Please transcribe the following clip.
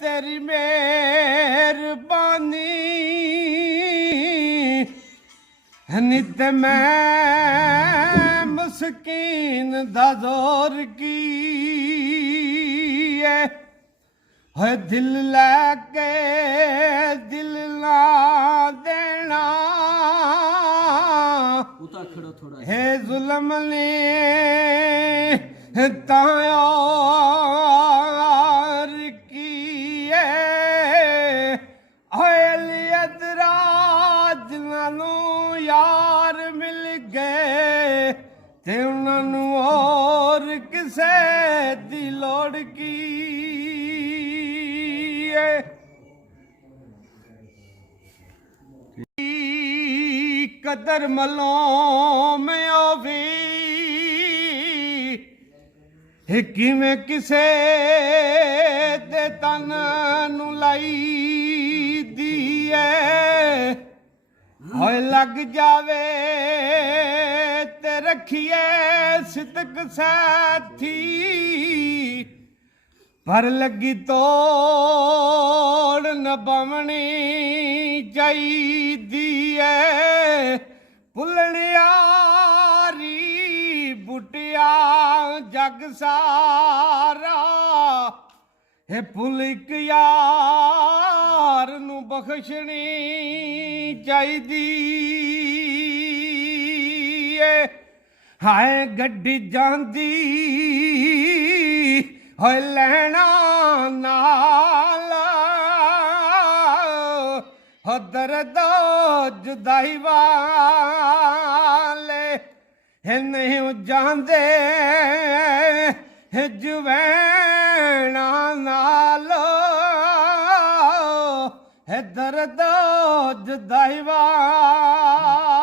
तेरी मेहरबानी नित मैं मुस्कीन दा जोर की है दिल लैके दिल ना देना है जुल्म ने तायार की अलियदराज नानू यार मिल गए ते उन्होंने और किसे दी लोड़ की कदर मलों में आवी किवें किसे दे तन नूं लाई दी होए लग जावे ते रखिए सिदक साथी पर लगी तोड़ न बमनी चाहिदी भुलनियारी बुटिया जग सारा हे भुल इक यार नू बख्शनी चाहिदी हाय गड्डी जांदी होए लैना नाल हो दर्द जुदाई वाले है नहीं जांदे है जुवैना नाल है दर्द जुदाई वाले